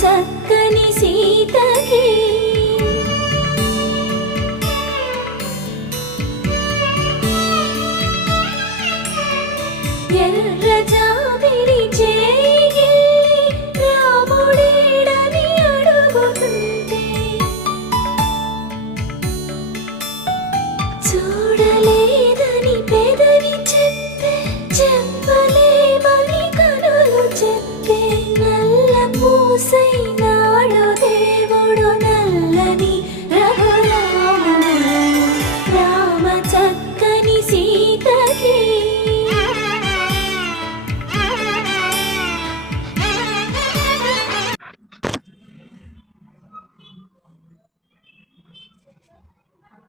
చక్కని సీతకి ఎర్ర జాబిలి చేయి రాముడేడని అడుగుతుంటే చూడలేదని పెదవి చెప్పే చెప్పలేమని కనులు చెప్పే నల్ల పూసై